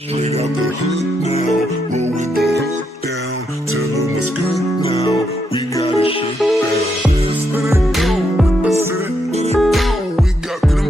We got the hood now, rolling the hood down. Tell them what's good now. We got it shut down. Spin it go, whip it, sit it, let it go. We got flow,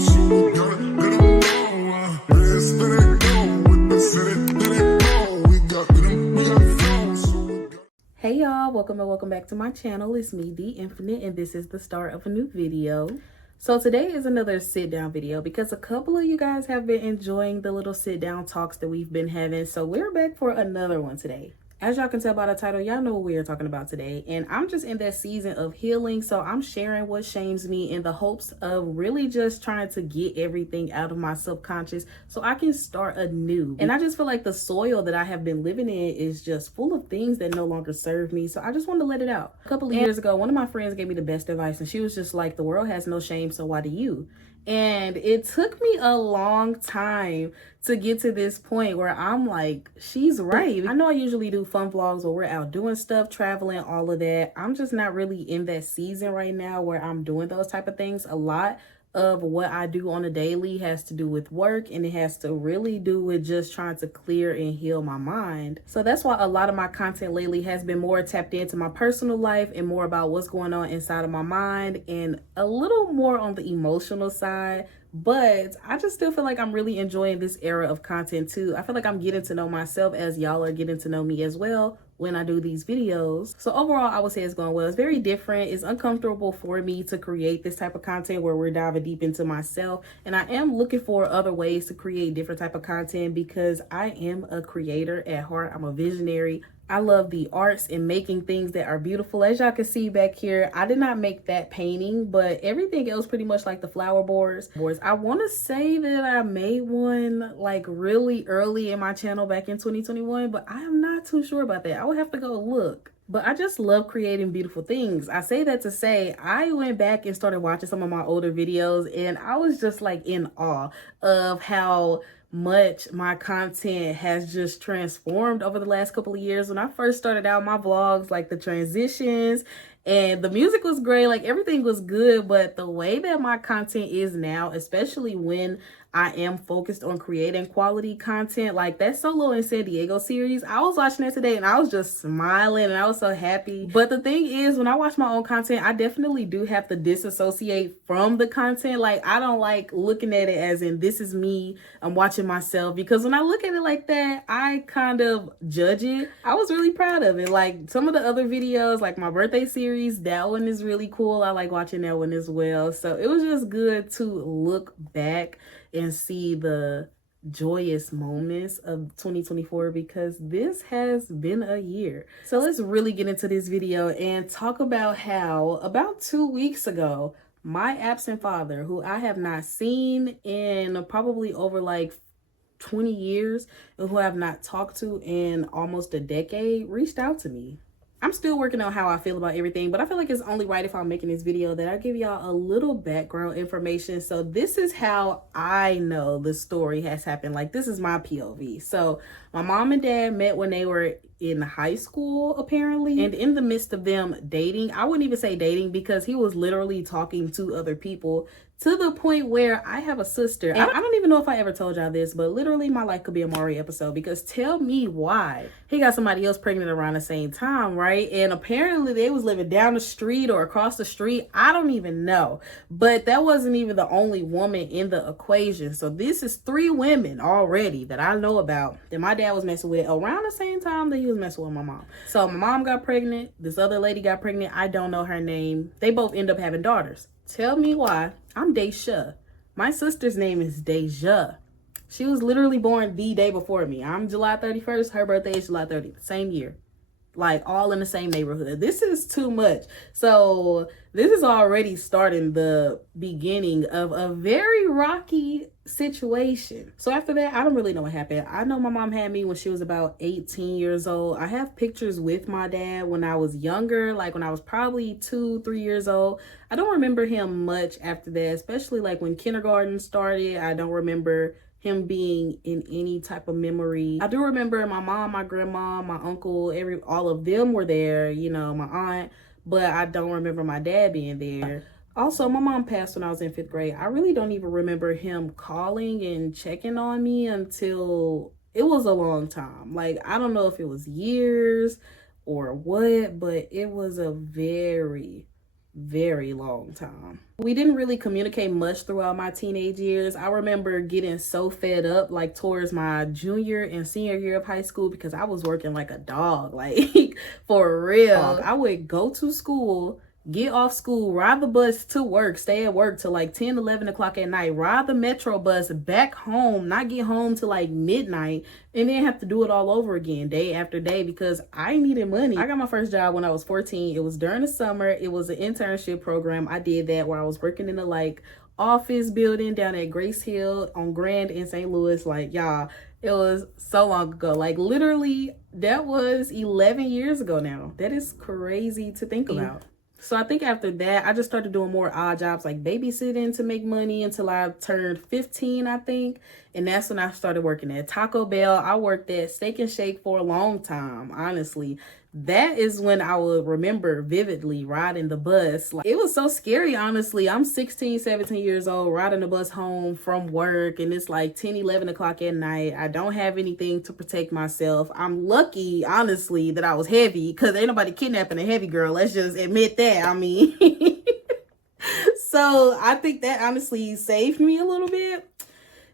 so we gotta let them know. Spin it go, whip it, sit it, let it go. We got flow, so we got. Hey y'all, welcome back to my channel. It's me, The Infinite, and this is the start of a new video. So today is another sit down video because a couple of you guys have been enjoying the little sit down talks that we've been having. So we're back for another one today. As y'all can tell by the title, y'all know what we're talking about today. And I'm just in that season of healing. So I'm sharing what shames me in the hopes of really just trying to get everything out of my subconscious so I can start anew. And I just feel like the soil that I have been living in is just full of things that no longer serve me. So I just wanted to let it out. A couple of years ago, one of my friends gave me the best advice and she was just like, the world has no shame, so why do you? And it took me a long time to get to this point where I'm like, she's right. I know I usually do fun vlogs where we're out doing stuff, traveling, all of that. I'm just not really in that season right now where I'm doing those type of things. A lot of what I do on a daily has to do with work, and it has to really do with just trying to clear and heal my mind. So that's why a lot of my content lately has been more tapped into my personal life and more about what's going on inside of my mind and a little more on the emotional side. But I just still feel like I'm really enjoying this era of content too. I feel like I'm getting to know myself as y'all are getting to know me as well when I do these videos. So overall, I would say it's going well. It's very different. It's uncomfortable for me to create this type of content where we're diving deep into myself. And I am looking for other ways to create different type of content because I am a creator at heart. I'm a visionary. I love the arts and making things that are beautiful. As y'all can see back here, I did not make that painting, but everything else pretty much like the flower boards. I want to say that I made one like really early in my channel back in 2021, but I am not too sure about that. I would have to go look. But I just love creating beautiful things. I say that to say I went back and started watching some of my older videos and I was just like in awe of how much my content has just transformed over the last couple of years. When I first started out my vlogs, like the transitions and the music was great, like everything was good, but the way that my content is now, especially when I am focused on creating quality content, like that Solo in San Diego series, I was watching that today and I was just smiling and I was so happy. But the thing is, when I watch my own content, I definitely do have to disassociate from the content. Like I don't like looking at it as in this is me, I'm watching myself, because when I look at it like that, I kind of judge it. I was really proud of it. Like some of the other videos, like my birthday series, that one is really cool. I like watching that one as well. So it was just good to look back and see the joyous moments of 2024 because this has been a year. So let's really get into this video and talk about how about 2 weeks ago, my absent father, who I have not seen in probably over like 20 years and who I have not talked to in almost a decade, reached out to me. I'm still working on how I feel about everything, but I feel like it's only right if I'm making this video that I give y'all a little background information. So this is how I know the story has happened. Like this is my POV. So my mom and dad met when they were in high school, apparently. And in the midst of them dating, I wouldn't even say dating because he was literally talking to other people to the point where I have a sister. And I don't even know if I ever told y'all this, but literally my life could be a Maury episode because tell me why. He got somebody else pregnant around the same time, right? And apparently they was living down the street or across the street. I don't even know. But that wasn't even the only woman in the equation. So this is 3 women already that I know about that my dad was messing with around the same time that he was messing with my mom. So my mom got pregnant. This other lady got pregnant. I don't know her name. They both end up having daughters. Tell me why. I'm Deja. My sister's name is Deja. She was literally born the day before me. I'm July 31st. Her birthday is July 30th. Same year. Like all in the same neighborhood. This is too much. So this is already starting the beginning of a very rocky situation. So after that, I don't really know what happened. I know my mom had me when she was about 18 years old. I have pictures with my dad when I was younger, like when I was probably 2-3 years old. I don't remember him much after that, especially like when kindergarten started. I don't remember him being in any type of memory. I do remember my mom, my grandma, my uncle, all of them were there, you know, my aunt, but I don't remember my dad being there. Also, my mom passed when I was in 5th grade. I really don't even remember him calling and checking on me until it was a long time. Like, I don't know if it was years or what, but it was a very, very long time. We didn't really communicate much throughout my teenage years. I remember getting so fed up like towards my junior and senior year of high school because I was working like a dog, like for real. I would go to school, get off school, ride the bus to work, stay at work till like 10, 11 o'clock at night, ride the metro bus back home, not get home till like midnight, and then have to do it all over again day after day because I needed money. I got my first job when I was 14. It was during the summer. It was an internship program. I did that where I was working in a like office building down at Grace Hill on Grand in St. Louis. Like, y'all, it was so long ago. Like, literally, that was 11 years ago now. That is crazy to think about. So I think after that, I just started doing more odd jobs like babysitting to make money until I turned 15, I think. And that's when I started working at Taco Bell. I worked at Steak and Shake for a long time, honestly. That is when I would remember vividly riding the bus. Like, it was so scary, honestly. I'm 16, 17 years old, riding the bus home from work, and it's like 10, 11 o'clock at night. I don't have anything to protect myself. I'm lucky, honestly, that I was heavy, because ain't nobody kidnapping a heavy girl. Let's just admit that. I mean, so I think that honestly saved me a little bit.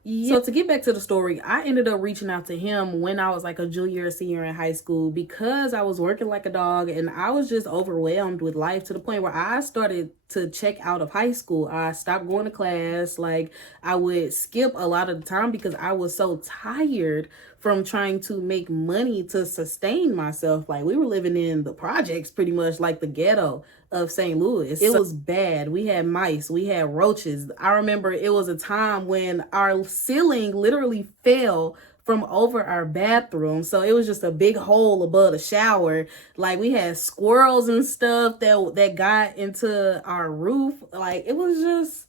Yeah. So to get back to the story, I ended up reaching out to him when I was like a junior or senior in high school because I was working like a dog and I was just overwhelmed with life to the point where I started to check out of high school. I stopped going to class. Like, I would skip a lot of the time because I was so tired from trying to make money to sustain myself. Like, we were living in the projects pretty much, like the ghetto of St. Louis. It was bad. We had mice, we had roaches. I remember it was a time when our ceiling literally fell from over our bathroom. So it was just a big hole above the shower. Like, we had squirrels and stuff that got into our roof. Like, it was just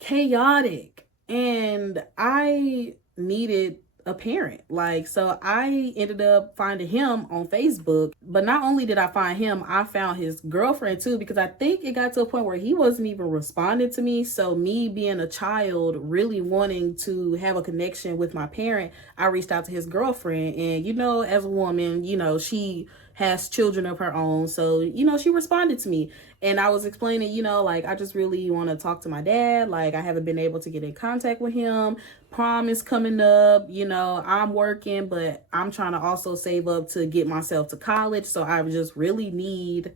chaotic. And I needed a parent. Like, so I ended up finding him on Facebook. But not only did I find him, I found his girlfriend too, because I think it got to a point where he wasn't even responding to me. So me being a child, really wanting to have a connection with my parent, I reached out to his girlfriend. And, you know, as a woman, you know, she has children of her own. So, you know, she responded to me. And I was explaining, you know, like, I just really want to talk to my dad. Like, I haven't been able to get in contact with him. Prom is coming up. You know, I'm working, but I'm trying to also save up to get myself to college. So I just really need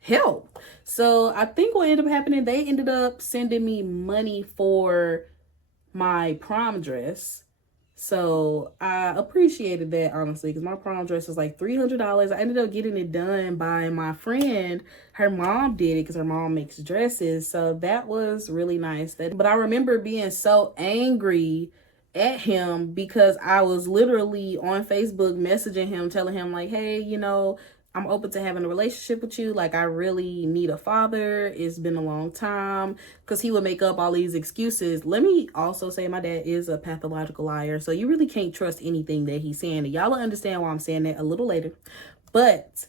help. So I think what ended up happening, they ended up sending me money for my prom dress. So I appreciated that, honestly, because my prom dress was like $300. I ended up getting it done by my friend. Her mom did it because her mom makes dresses. So that was really nice. But I remember being so angry at him because I was literally on Facebook messaging him, telling him like, hey, you know, I'm open to having a relationship with you. Like, I really need a father. It's been a long time. Because he would make up all these excuses. Let me also say my dad is a pathological liar. So you really can't trust anything that he's saying. And y'all will understand why I'm saying that a little later. But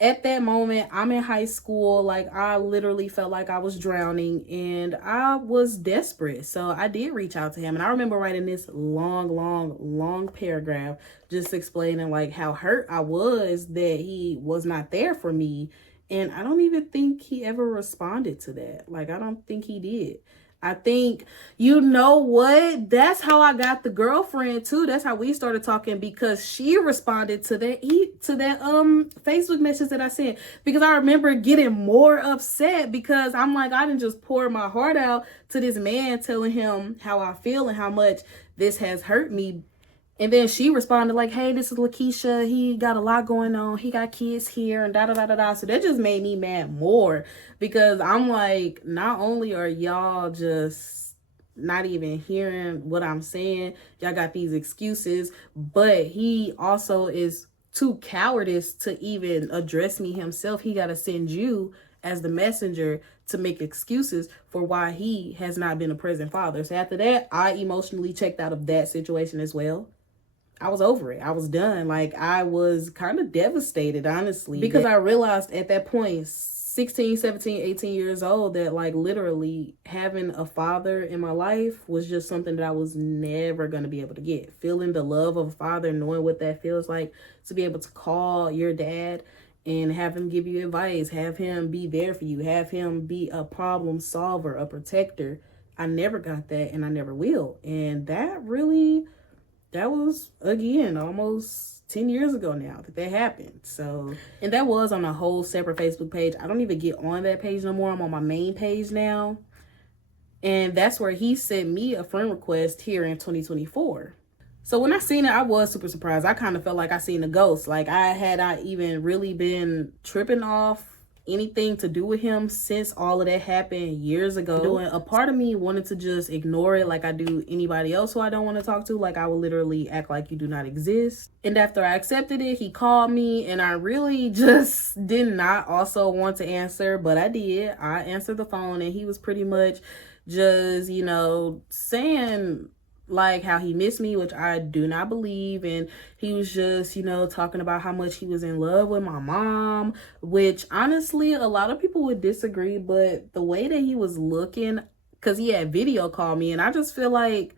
at that moment, I'm in high school. Like, I literally felt like I was drowning and I was desperate. So I did reach out to him. And I remember writing this long paragraph just explaining like how hurt I was that he was not there for me. And I don't even think he ever responded to that. Like, I don't think he did. I think, you know what? That's how I got the girlfriend too. That's how we started talking, because she responded to that Facebook message that I sent. Because I remember getting more upset because I'm like, I didn't just pour my heart out to this man, telling him how I feel and how much this has hurt me. And then she responded like, hey, this is Lakeisha. He got a lot going on. He got kids here and da-da-da-da-da. So that just made me mad more, because I'm like, not only are y'all just not even hearing what I'm saying, y'all got these excuses, but he also is too cowardice to even address me himself. He got to send you as the messenger to make excuses for why he has not been a present father. So after that, I emotionally checked out of that situation as well. I was over it. I was done. Like, I was kind of devastated, honestly, because I realized at that point, 16, 17, 18 years old that like literally having a father in my life was just something that I was never going to be able to get. Feeling the love of a father, knowing what that feels like, to be able to call your dad and have him give you advice, have him be there for you, have him be a problem solver, a protector. I never got that, and I never will. And that was, again, almost 10 years ago now that happened. So, and that was on a whole separate Facebook page. I don't even get on that page no more. I'm on my main page now. And that's where he sent me a friend request here in 2024. So when I seen it, I was super surprised. I kind of felt like I seen a ghost. Like I even really been tripping off anything to do with him since all of that happened years ago. And a part of me wanted to just ignore it like I do anybody else who I don't want to talk to. Like I would literally act like you do not exist. And after I accepted it, he called me and I really just did not also want to answer, but I did. I answered the phone and he was pretty much just, saying like how he missed me, which I do not believe. And he was just, talking about how much he was in love with my mom, which honestly, a lot of people would disagree. But the way that he was looking, because he had video called me, and I just feel like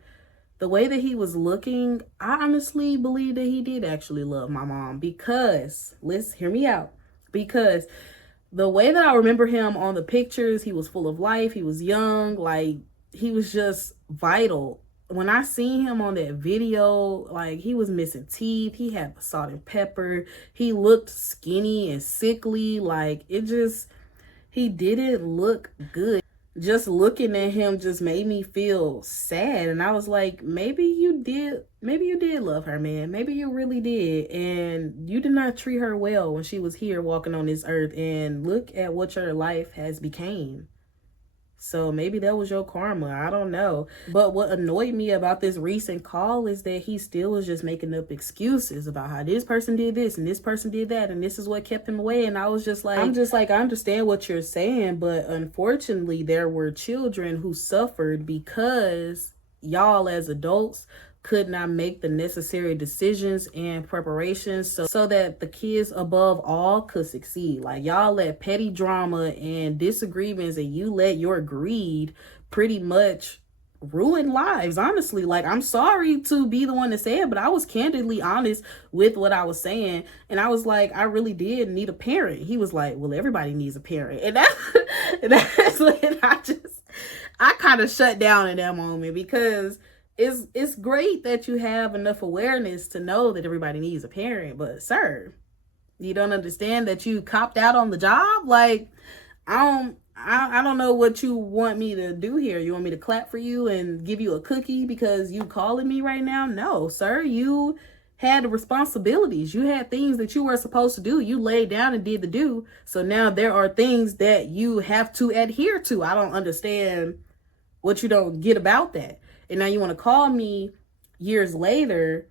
the way that he was looking, I honestly believe that he did actually love my mom. Because, let's hear me out, because the way that I remember him on the pictures, he was full of life, he was young, like he was just vital. When I seen him on that video, like he was missing teeth, he had salt and pepper, he looked skinny and sickly, like he didn't look good. Just looking at him just made me feel sad. And I was like, maybe you did love her, man. Maybe you really did. And you did not treat her well when she was here walking on this earth. And look at what your life has became. So maybe that was your karma. I don't know. But what annoyed me about this recent call is that he still was just making up excuses about how this person did this and this person did that. And this is what kept him away. And I was just like, I understand what you're saying. But unfortunately, there were children who suffered because y'all as adults could not make the necessary decisions and preparations so that the kids above all could succeed. Like y'all let petty drama and disagreements and you let your greed pretty much ruin lives, honestly. Like, I'm sorry to be the one to say it, but I was candidly honest with what I was saying. And I was like, I really did need a parent. He was like, well, everybody needs a parent. And that's when I kind of shut down in that moment, because it's great that you have enough awareness to know that everybody needs a parent, but sir, you don't understand that you copped out on the job? Like, I don't know what you want me to do here. You want me to clap for you and give you a cookie because you calling me right now? No, sir, you had responsibilities. You had things that you were supposed to do. You laid down and did the do. So now there are things that you have to adhere to. I don't understand what you don't get about that. And now you want to call me years later.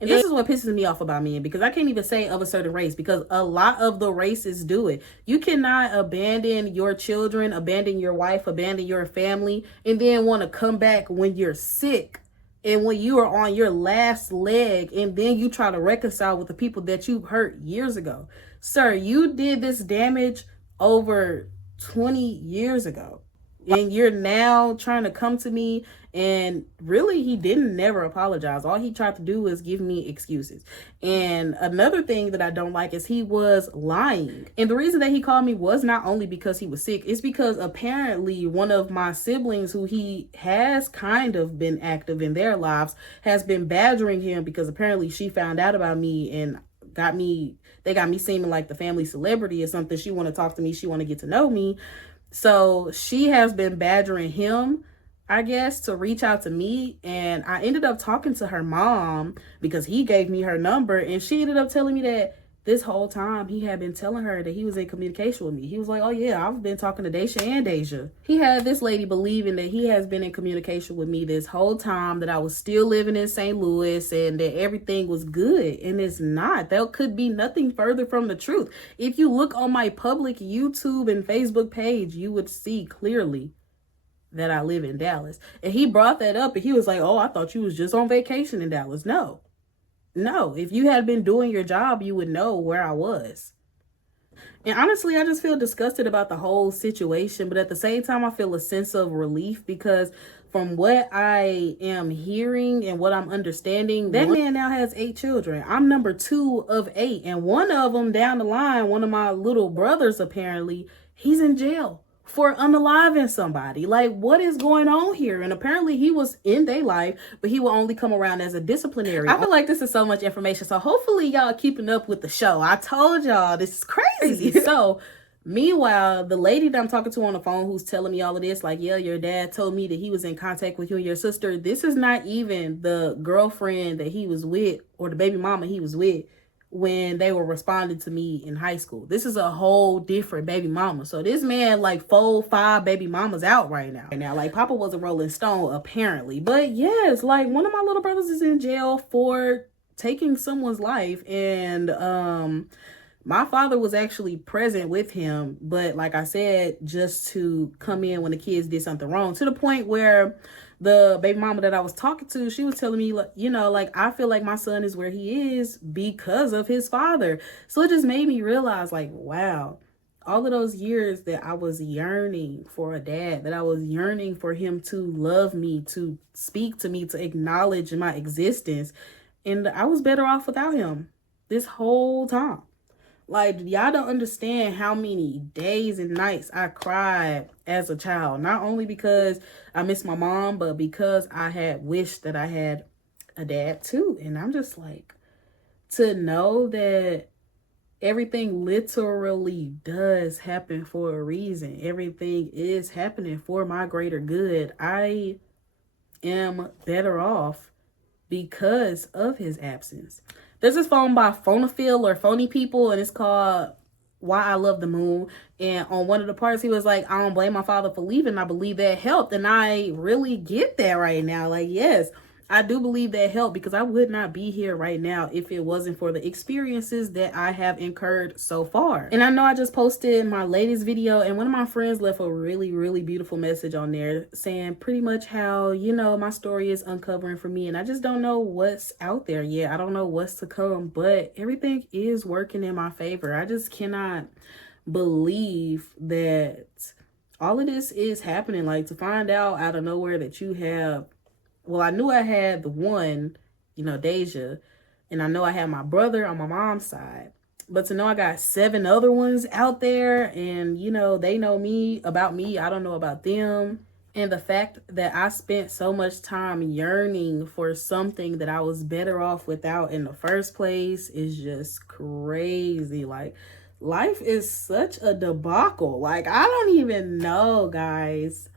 And this is what pisses me off about men, because I can't even say of a certain race, because a lot of the races do it. You cannot abandon your children, abandon your wife, abandon your family, and then want to come back when you're sick and when you are on your last leg, and then you try to reconcile with the people that you hurt years ago. Sir, you did this damage over 20 years ago. And you're now trying to come to me, and really he didn't never apologize. All he tried to do was give me excuses. And another thing that I don't like is he was lying. And the reason that he called me was not only because he was sick, it's because apparently one of my siblings, who he has kind of been active in their lives, has been badgering him, because apparently she found out about me and they got me seeming like the family celebrity or something. She want to talk to me. She want to get to know me. So she has been badgering him, I guess, to reach out to me. And I ended up talking to her mom because he gave me her number. And she ended up telling me that this whole time he had been telling her that he was in communication with me. He was like, oh yeah, I've been talking to Daisha and Deja. He had this lady believing that he has been in communication with me this whole time, that I was still living in St. Louis and that everything was good. And it's not. There could be nothing further from the truth. If you look on my public YouTube and Facebook page, you would see clearly that I live in Dallas. And he brought that up and he was like, oh, I thought you was just on vacation in Dallas. No, if you had been doing your job, you would know where I was. And honestly, I just feel disgusted about the whole situation. But at the same time, I feel a sense of relief because from what I am hearing and what I'm understanding, that man now has 8 children. I'm number 2 of 8. And one of them down the line, one of my little brothers, apparently, he's in jail for unaliving somebody. Like, what is going on here? And apparently he was in their life, but he will only come around as a disciplinary. I feel like this is so much information. So hopefully y'all keeping up with the show. I told y'all this is crazy. So meanwhile, the lady that I'm talking to on the phone who's telling me all of this, like, yeah, your dad told me that he was in contact with you and your sister. This is not even the girlfriend that he was with or the baby mama he was with when they were responding to me in high school. This is a whole different baby mama. So this man like 4, 5 baby mamas out right now. Like Papa was a Rolling Stone apparently. But yes, like one of my little brothers is in jail for taking someone's life. And my father was actually present with him. But like I said, just to come in when the kids did something wrong, to the point where the baby mama that I was talking to, she was telling me, you know, like, I feel like my son is where he is because of his father. So it just made me realize, like, wow, all of those years that I was yearning for a dad, that I was yearning for him to love me, to speak to me, to acknowledge my existence. And I was better off without him this whole time. Like, y'all don't understand how many days and nights I cried as a child. Not only because I miss my mom, but because I had wished that I had a dad too. And I'm just like, to know that everything literally does happen for a reason. Everything is happening for my greater good. I am better off because of his absence. There's this phone by Phonophil or Phony People, and it's called Why I Love the Moon. And on one of the parts, he was like, I don't blame my father for leaving. I believe that helped. And I really get that right now. Like, yes, I do believe that helped, because I would not be here right now if it wasn't for the experiences that I have incurred so far. And I know I just posted my latest video, and one of my friends left a really, really beautiful message on there saying pretty much how, you know, my story is uncovering for me, and I just don't know what's out there yet. I don't know what's to come, but everything is working in my favor. I just cannot believe that all of this is happening. Like, to find out of nowhere that you have, well, I knew I had the one, you know, Deja, and I know I had my brother on my mom's side, but to know I got 7 other ones out there, and, you know, they know me about me, I don't know about them. And the fact that I spent so much time yearning for something that I was better off without in the first place is just crazy. Like, life is such a debacle. Like, I don't even know, guys.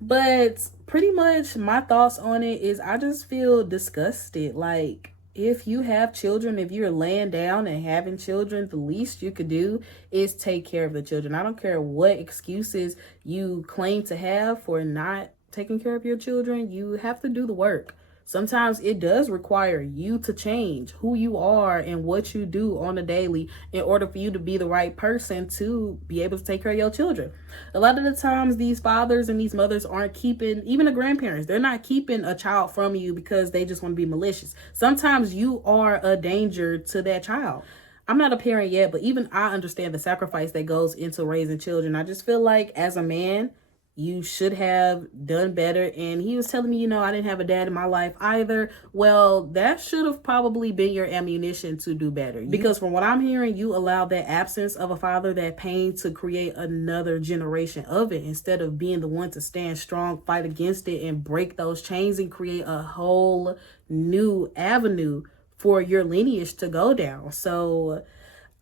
But pretty much my thoughts on it is I just feel disgusted. Like, if you have children, if you're laying down and having children, the least you could do is take care of the children. I don't care what excuses you claim to have for not taking care of your children. You have to do the work. Sometimes it does require you to change who you are and what you do on a daily in order for you to be the right person to be able to take care of your children. A lot of the times these fathers and these mothers aren't keeping, even the grandparents, they're not keeping a child from you because they just want to be malicious. Sometimes you are a danger to that child. I'm not a parent yet, but even I understand the sacrifice that goes into raising children. I just feel like as a man, you should have done better. And he was telling me, you know, I didn't have a dad in my life either. Well, that should have probably been your ammunition to do better. Because from what I'm hearing, you allowed that absence of a father, that pain, to create another generation of it, instead of being the one to stand strong, fight against it, and break those chains and create a whole new avenue for your lineage to go down. So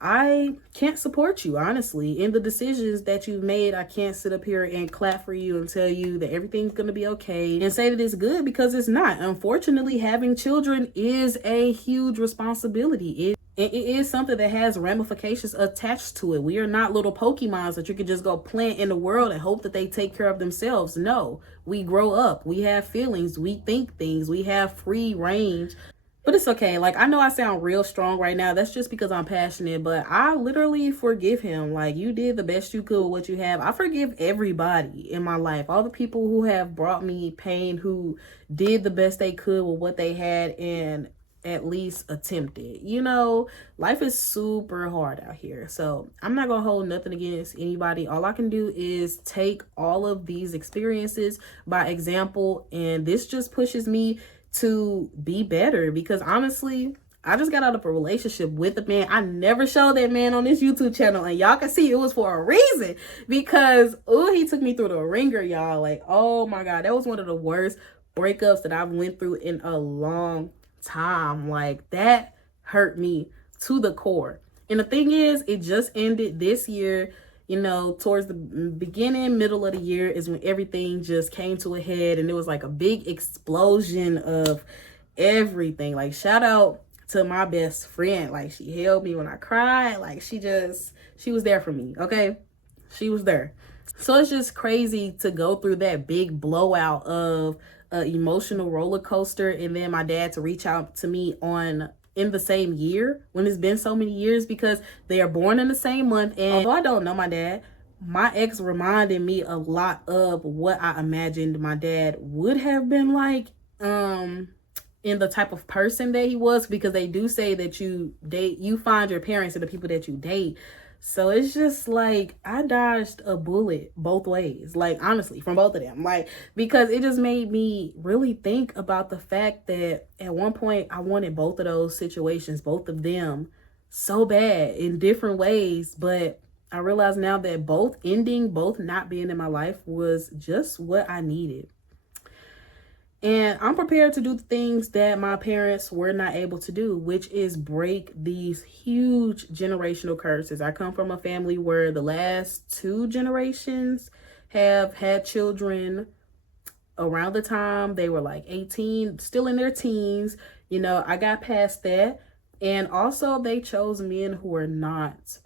I can't support you, honestly, in the decisions that you've made. I can't sit up here and clap for you and tell you that everything's going to be okay and say that it's good, because it's not. Unfortunately, having children is a huge responsibility. It is something that has ramifications attached to it. We are not little Pokemons that you can just go plant in the world and hope that they take care of themselves. No, we grow up. We have feelings. We think things. We have free range. But it's okay. Like, I know I sound real strong right now. That's just because I'm passionate. But I literally forgive him. Like, you did the best you could with what you have. I forgive everybody in my life. All the people who have brought me pain, who did the best they could with what they had. And at least attempted. You know, life is super hard out here. So I'm not gonna hold nothing against anybody. All I can do is take all of these experiences by example, and this just pushes me to be better, because honestly, I just got out of a relationship with a man. I never showed that man on this YouTube channel, and y'all can see it was for a reason, because he took me through the ringer, y'all. Like, oh my God, that was one of the worst breakups that I've went through in a long time. Like, that hurt me to the core. And the thing is, it just ended this year. You know, towards the beginning, middle of the year is when everything just came to a head, and it was like a big explosion of everything. Like, shout out to my best friend. Like, she held me when I cried. Like, she was there for me. Okay, she was there. So it's just crazy to go through that big blowout of an emotional roller coaster, and then my dad to reach out to me in the same year, when it's been so many years, because they are born in the same month. And although I don't know my dad, my ex reminded me a lot of what I imagined my dad would have been like, in the type of person that he was, because they do say that you find your parents and the people that you date. So it's just like, I dodged a bullet both ways, like, honestly, from both of them. Like, because it just made me really think about the fact that at one point I wanted both of those situations, both of them, so bad in different ways. But I realize now that both not being in my life was just what I needed. And I'm prepared to do the things that my parents were not able to do, which is break these huge generational curses. I come from a family where the last 2 generations have had children around the time they were like 18, still in their teens. You know, I got past that. And also, they chose men who are not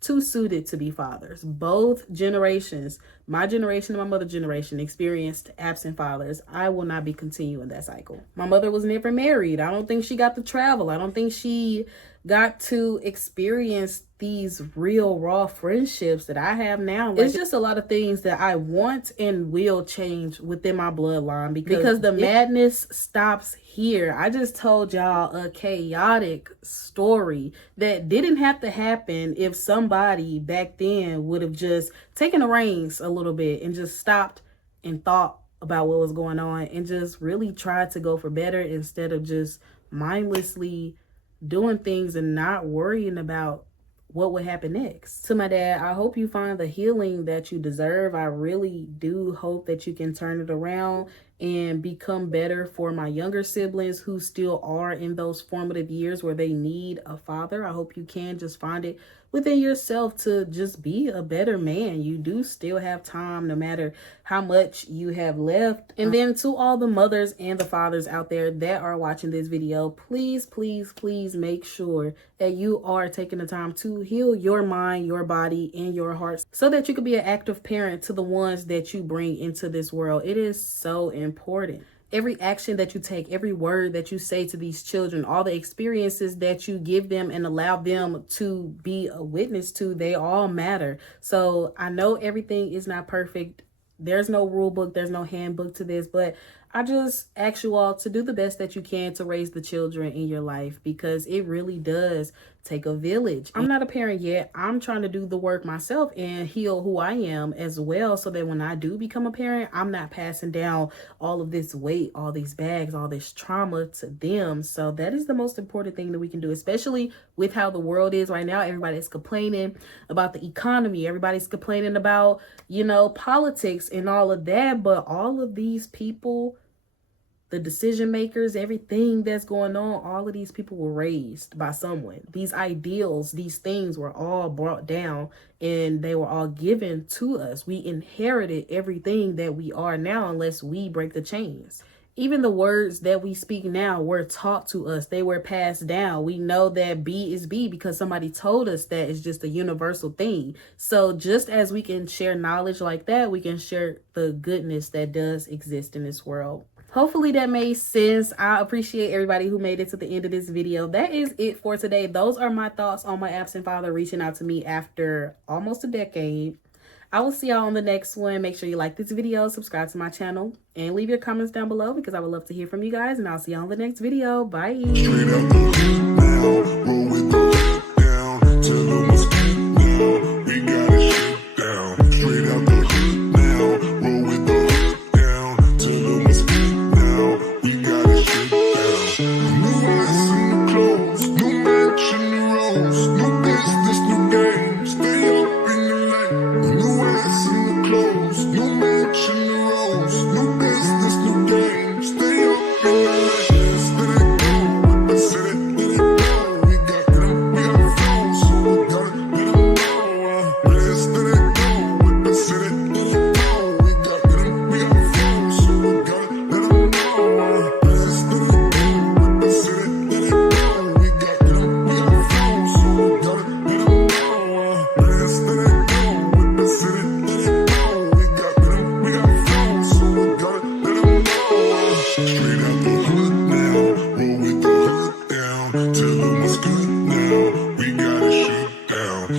too suited to be fathers. Both generations, my generation and my mother's generation, experienced absent fathers. I will not be continuing that cycle. My mother was never married. I don't think she got to travel. I don't think she got to experience these real raw friendships that I have now. Like, it's just a lot of things that I want and will change within my bloodline, because the madness stops here. I just told y'all a chaotic story that didn't have to happen if somebody back then would have just taken the reins a little bit and just stopped and thought about what was going on and just really tried to go for better, instead of just mindlessly doing things and not worrying about what would happen next. To my dad, I hope you find the healing that you deserve. I really do hope that you can turn it around and become better for my younger siblings who still are in those formative years where they need a father. I hope you can just find it within yourself to just be a better man. You do still have time, no matter how much you have left. And then to all the mothers and the fathers out there that are watching this video, please, please, please make sure that you are taking the time to heal your mind, your body, and your heart, so that you can be an active parent to the ones that you bring into this world. It is so important. Every action that you take, every word that you say to these children, all the experiences that you give them and allow them to be a witness to, they all matter. So I know everything is not perfect. There's no rule book, there's no handbook to this, but I just ask you all to do the best that you can to raise the children in your life, because it really does take a village. I'm not a parent yet. I'm trying to do the work myself and heal who I am as well, so that when I do become a parent, I'm not passing down all of this weight, all these bags, all this trauma to them. So that is the most important thing that we can do, especially with how the world is right now. Everybody's complaining about the economy. Everybody's complaining about, politics and all of that. But all of these people, the decision makers, everything that's going on, all of these people were raised by someone. These ideals, these things were all brought down and they were all given to us. We inherited everything that we are now, unless we break the chains. Even the words that we speak now were taught to us. They were passed down. We know that B is B because somebody told us that. It's just a universal thing. So just as we can share knowledge like that, we can share the goodness that does exist in this world. Hopefully that made sense. I appreciate everybody who made it to the end of this video. That is it for today. Those are my thoughts on my absent father reaching out to me after almost a decade. I will see y'all on the next one. Make sure you like this video, subscribe to my channel, and leave your comments down below because I would love to hear from you guys. And I'll see y'all on the next video. Bye. Straight out the hood now, roll with the hood down. Tell them what's good now, we got it shut down. Straight out the hood now, roll with the hood down. Tell them what's good now, we got it shut down. New eyes in the clothes, new mansion, new rolls, new business, new game. Stay up in the light. New eyes in the clothes, new mansion, new rolls, new business, new game. Stay up in the light.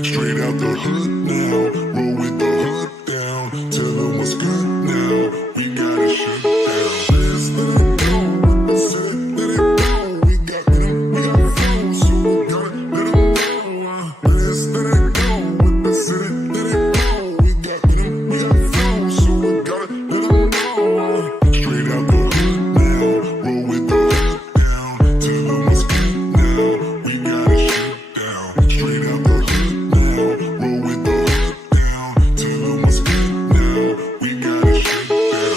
Straight out the hood now, roll with the hood down. Tell them what's good now, we got it shut down. Let's let it go, let's let it go. We got flow, so we gotta let them know. Let's let it go, let's let it go. We got flow, so we gotta let them know. Straight out the hood now, roll with the hood down. Tell them what's good now, we got it shut down. Straight out the hood. Roll with the hood down, tell them what's good now, we got it shut down.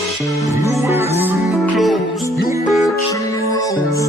New eyes in the clothes, new mansion, new rolls.